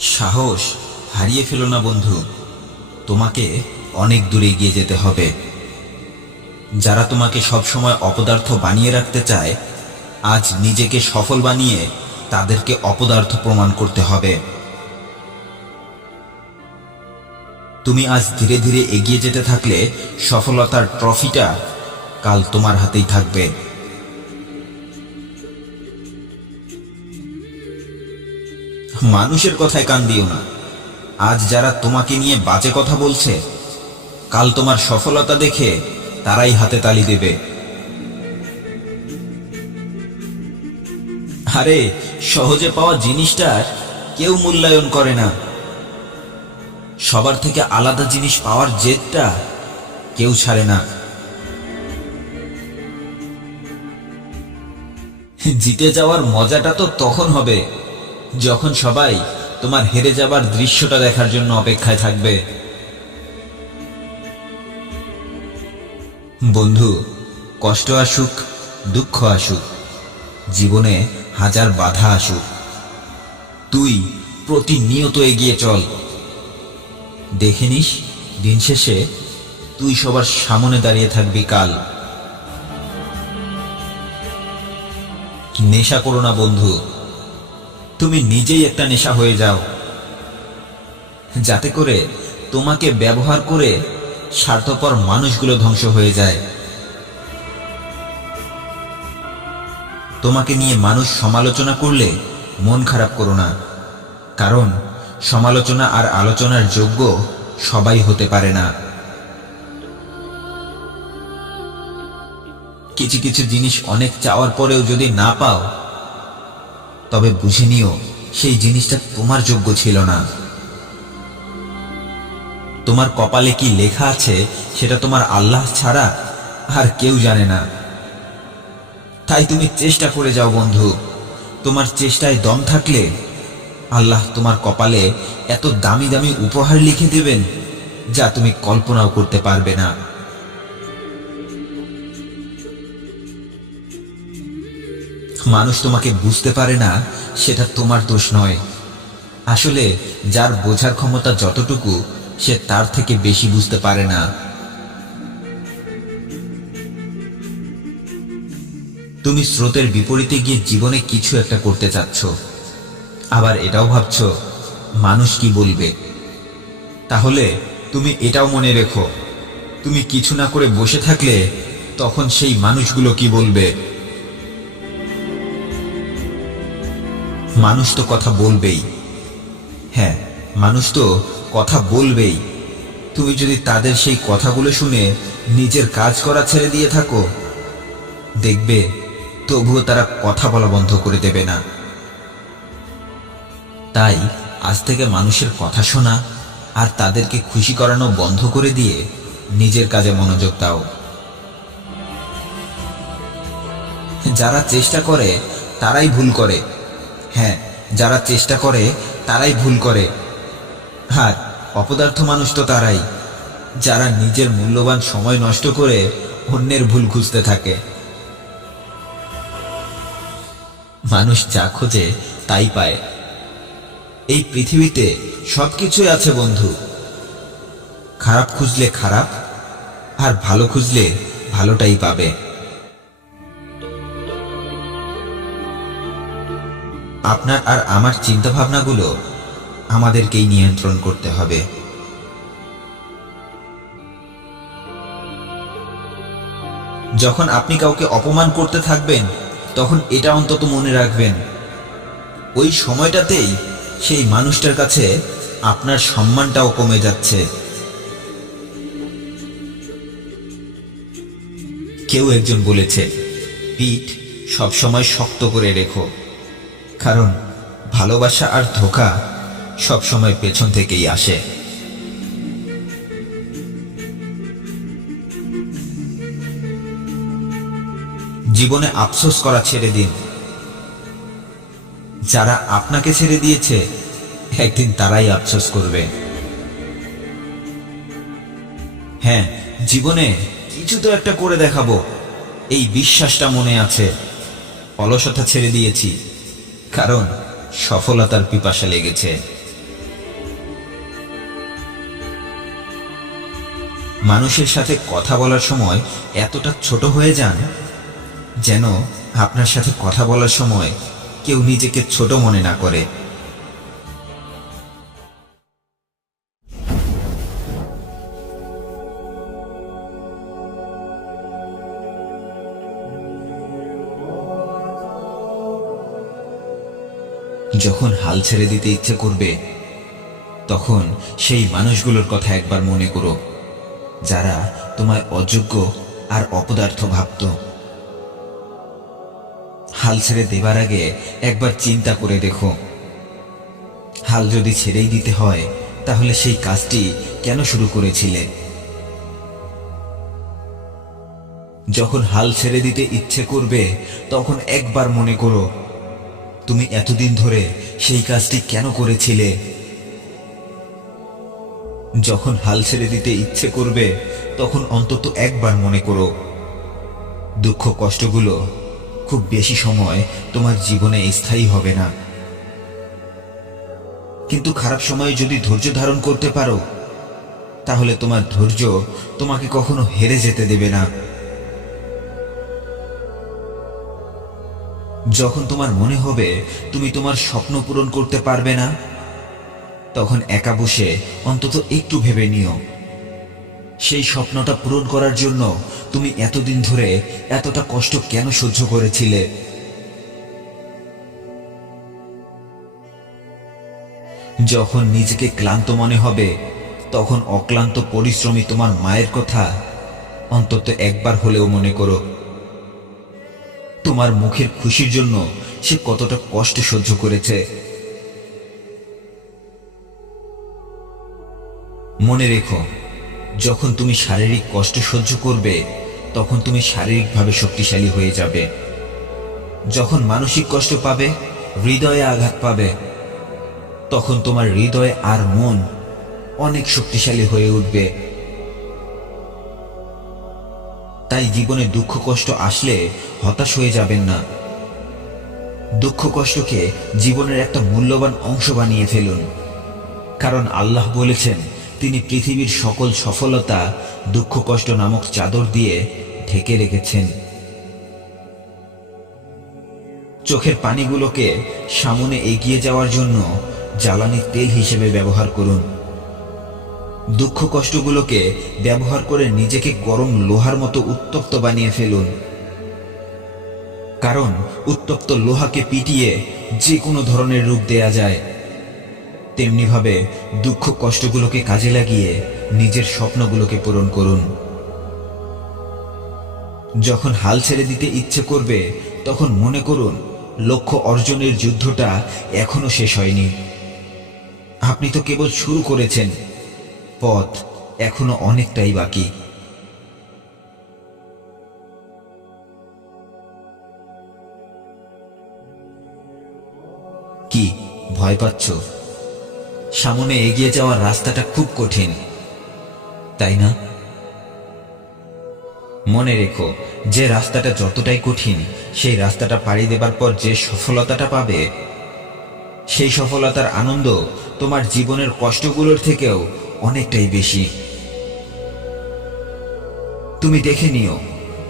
সাহস হারিয়ে ফেলো না বন্ধু। তোমাকে অনেক দূরে এগিয়ে যেতে হবে। যারা তোমাকে সবসময় অপদার্থ বানিয়ে রাখতে চায়, আজ নিজেকে সফল বানিয়ে তাদেরকে অপদার্থ প্রমাণ করতে হবে। তুমি আজ ধীরে ধীরে এগিয়ে যেতে থাকলে সফলতার ট্রফিটা কাল তোমার হাতেই থাকবে। মানুষের কথায় কান দিও না। আজ যারা তোমাকে নিয়ে বাজে কথা বলছে, কাল তোমার সফলতা দেখে তারাই হাতে তালি দেবে। আরে, সহজে পাওয়া জিনিসটার কেউ মূল্যায়ন করে না। সবার থেকে আলাদা জিনিস পাওয়ার জেদটা কেউ ছাড়ে না। জিতে যাওয়ার মজাটা তো তখন হবে যখন সবাই তোমার হেরে যাবার দৃশ্যটা দেখার জন্য অপেক্ষায় থাকবে। বন্ধু, কষ্ট আসুক, দুঃখ আসুক, জীবনে হাজার বাধা আসুক, তুই প্রতিনিয়ত এগিয়ে চল। দেখে নিস, দিন শেষে তুই সবার সামনে দাঁড়িয়ে থাকবি কাল। নেশা করো না বন্ধু, তুমি নিজেই একটা নেশা হয়ে যাও, যাতে করে তোমাকে ব্যবহার করে স্বার্থপর মানুষগুলো ধ্বংস হয়ে যায়। তোমাকে নিয়ে মানুষ সমালোচনা করলে মন খারাপ করো না, কারণ সমালোচনা আর আলোচনার যোগ্য সবাই হতে পারে না। কিছু কিছু জিনিস অনেক চাওয়ার পরেও যদি না পাও, তবে বুঝে নিও সেই জিনিসটা তোমার যোগ্য ছিল না। তোমার কপালে কি লেখা আছে সেটা তোমার আল্লাহ ছাড়া আর কেউ জানে না। তাই তুমি চেষ্টা করে যাও বন্ধু। তোমার চেষ্টায় দম থাকলে আল্লাহ তোমার কপালে এত দামি দামি উপহার লিখে দেবেন যা তুমি কল্পনাও করতে পারবে না। মানুষ তোমাকে বুঝতে পারে না, সেটা তোমার দোষ নয়। আসলে যার বোঝার ক্ষমতা যতটুকু, সে তার থেকে বেশি বুঝতে পারে না। তুমি স্রোতের বিপরীতে গিয়ে জীবনে কিছু একটা করতে চাচ্ছ, আবার এটাও ভাবছো মানুষ কি বলবে। তাহলে তুমি এটাও মনে রেখো, তুমি কিছু না করে বসে থাকলে তখন সেই মানুষগুলো কি বলবে। মানুষ তো কথা বলবেই। হ্যাঁ, মানুষ তো কথা বলবেই। তুমি যদি তাদের সেই কথাগুলো শুনে নিজের কাজ করা ছেড়ে দিয়ে থাকো, দেখবে তবুও তারা কথা বলা বন্ধ করে দেবে না। তাই আজ থেকে মানুষের কথা শোনা আর তাদেরকে খুশি করানো বন্ধ করে দিয়ে নিজের কাজে মনোযোগ দাও। যারা চেষ্টা করে তারাই ভুল করে। হ্যাঁ, যারা চেষ্টা করে তারাই ভুল করে। আর অপদার্থ মানুষ তো তারাই, যারা নিজের মূল্যবান সময় নষ্ট করে অন্যের ভুল খুঁজতে থাকে। মানুষ যা খোঁজে তাই পায়। এই পৃথিবীতে সবকিছুই আছে বন্ধু। খারাপ খুঁজলে খারাপ, আর ভালো খুঁজলে ভালোটাই পাবে। আপনার আর আমার চিন্তা ভাবনাগুলো আমাদেরকেই নিয়ন্ত্রণ করতে হবে। যখন আপনি কাউকে অপমান করতে থাকবেন, তখন এটা অন্তত মনে রাখবেন, ওই সময়টাতেই সেই মানুষটার কাছে আপনার সম্মানটাও কমে যাচ্ছে। কেউ একজন বলেছে, পিঠ সবসময় শক্ত করে রেখো, কারণ ভালোবাসা আর ধোঁকা সবসময় পেছন থেকেই আসে। জীবনে আফসোস করা ছেড়ে দিন। যারা আপনাকে ছেড়ে দিয়েছে, একদিন তারাই আফসোস করবে। হ্যাঁ, জীবনে কিছু তো একটা করে দেখাবো, এই বিশ্বাসটা মনে আছে। অলসতা ছেড়ে দিয়েছি, কারণ সফলতার পিপাসা লেগেছে। মানুষের সাথে কথা বলার সময় এতটা ছোট হয়ে যান যেন আপনার সাথে কথা বলার সময় কেউ নিজেকে ছোট মনে না করে। যখন হাল ছেড়ে দিতে ইচ্ছে করবে তখন সেই মানুষগুলোর কথা একবার মনে করো যারা তোমায় অযোগ্য আর অপদার্থ ভাবত। হাল ছেড়ে দেবার আগে একবার চিন্তা করে দেখো, হাল যদি ছেড়েই দিতে হয় তাহলে সেই কাজটি কেন শুরু করেছিলে? যখন হাল ছেড়ে দিতে ইচ্ছে করবে তখন একবার মনে করো তুমি এতদিন ধরে সেই কাজটি কেন করেছিলে। যখন হাল ছেড়ে দিতে ইচ্ছে করবে তখন অন্তত একবার মনে করো দুঃখ কষ্টগুলো খুব বেশি সময় তোমার জীবনে স্থায়ী হবে না, কিন্তু খারাপ সময়ে যদি ধৈর্য ধারণ করতে পারো তাহলে তোমার ধৈর্য তোমাকে কখনো হেরে যেতে দেবে না। যখন তোমার মনে হবে তুমি তোমার স্বপ্ন পূরণ করতে পারবে না তখন একা বসে অন্তত একটু ভেবে নিও সেই স্বপ্নটা পূরণ করার জন্য তুমি এতদিন ধরে এতটা কষ্ট কেন সহ্য করেছিলে। যখন নিজেকে ক্লান্ত মনে হবে তখন অক্লান্ত পরিশ্রমী তোমার মায়ের কথা অন্তত একবার হলেও মনে করো। তোমার মুখের খুশির জন্য সে কতটা কষ্ট সহ্য করেছে। মনে রেখো, যখন তুমি শারীরিক কষ্ট সহ্য করবে তখন তুমি শারীরিকভাবে শক্তিশালী হয়ে যাবে। যখন মানসিক কষ্ট পাবে, হৃদয়ে আঘাত পাবে, তখন তোমার হৃদয় আর মন অনেক শক্তিশালী হয়ে উঠবে। তাই জীবনে দুঃখ কষ্ট আসলে হতাশ হয়ে যাবেন না। দুঃখ কষ্টকে জীবনের একটা মূল্যবান অংশ বানিয়ে ফেলুন, কারণ আল্লাহ বলেছেন তিনি পৃথিবীর সকল সফলতা দুঃখ কষ্ট নামক চাদর দিয়ে ঢেকে রেখেছেন। চোখের পানিগুলোকে সামনে এগিয়ে যাওয়ার জন্য জ্বালানি তেল হিসেবে ব্যবহার করুন। দুঃখ কষ্টগুলোকে ব্যবহার করে নিজেকে গরম লোহার মতো উত্তপ্ত বানিয়ে ফেলুন, কারণ উত্তপ্ত লোহাকে পিটিয়ে যে কোনো ধরনের রূপ দেয়া যায়। তেমনিভাবে দুঃখ কষ্টগুলোকে কাজে লাগিয়ে নিজের স্বপ্নগুলোকে পূরণ করুন। যখন হাল ছেড়ে দিতে ইচ্ছে করবে তখন মনে করুন লক্ষ্য অর্জনের যুদ্ধটা এখনো শেষ হয়নি। আপনি তো কেবল শুরু করেছেন, পথ এখনো অনেকটাই বাকি। কি ভয় পাচ্ছ? সামনে এগিয়ে যাওয়ার রাস্তাটা খুব কঠিন, তাই না? মনে রেখো, যে রাস্তাটা যতটাই কঠিন সেই রাস্তাটা পাড়ি দেবার পর যে সফলতাটা পাবে সেই সফলতার আনন্দ তোমার জীবনের কষ্টগুলোর থেকেও অনেকটাই বেশি। তুমি দেখে নিও,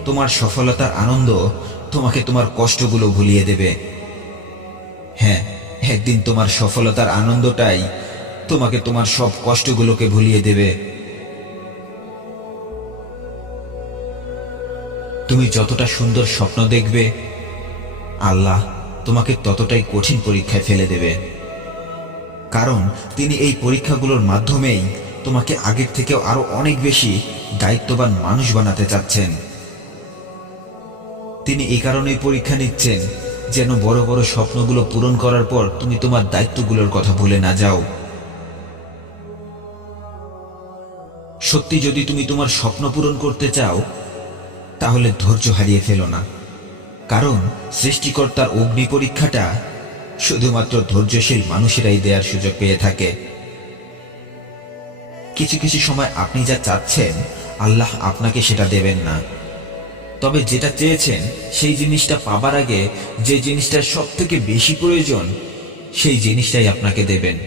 তোমার সফলতার আনন্দ তোমাকে তোমার কষ্টগুলো ভুলিয়ে দেবে। হ্যাঁ, একদিন তোমার সফলতার আনন্দটাই তোমাকে তোমার সব কষ্টগুলোকে ভুলিয়ে দেবে। তুমি যতটা সুন্দর স্বপ্ন দেখবে আল্লাহ তোমাকে ততটাই কঠিন পরীক্ষায় ফেলে দেবে, কারণ তিনি এই পরীক্ষাগুলোর মাধ্যমেই তোমাকে আগের থেকেও আরো অনেক বেশি দায়িত্ববান মানুষ বানাতে চাচ্ছেন। তিনি এই কারণেই পরীক্ষা নিচ্ছেন যেন বড় বড় স্বপ্নগুলো পূরণ করার পর তুমি তোমার দায়িত্বগুলোর কথা ভুলে না যাও। সত্যি যদি তুমি তোমার স্বপ্ন পূরণ করতে চাও তাহলে ধৈর্য হারিয়ে ফেলো না, কারণ সৃষ্টিকর্তার অগ্নি পরীক্ষাটা শুধুমাত্র ধৈর্যশীল মানুষেরাই দেওয়ার সুযোগ পেয়ে থাকে। কিছু কিছু সময় আপনি যা চাচ্ছেন আল্লাহ আপনাকে সেটা দেবেন না, তবে যেটা চেয়েছেন সেই জিনিসটা পাবার আগে যে জিনিসটা সব থেকে বেশি প্রয়োজন সেই জিনিসটাই আপনাকে দেবেন।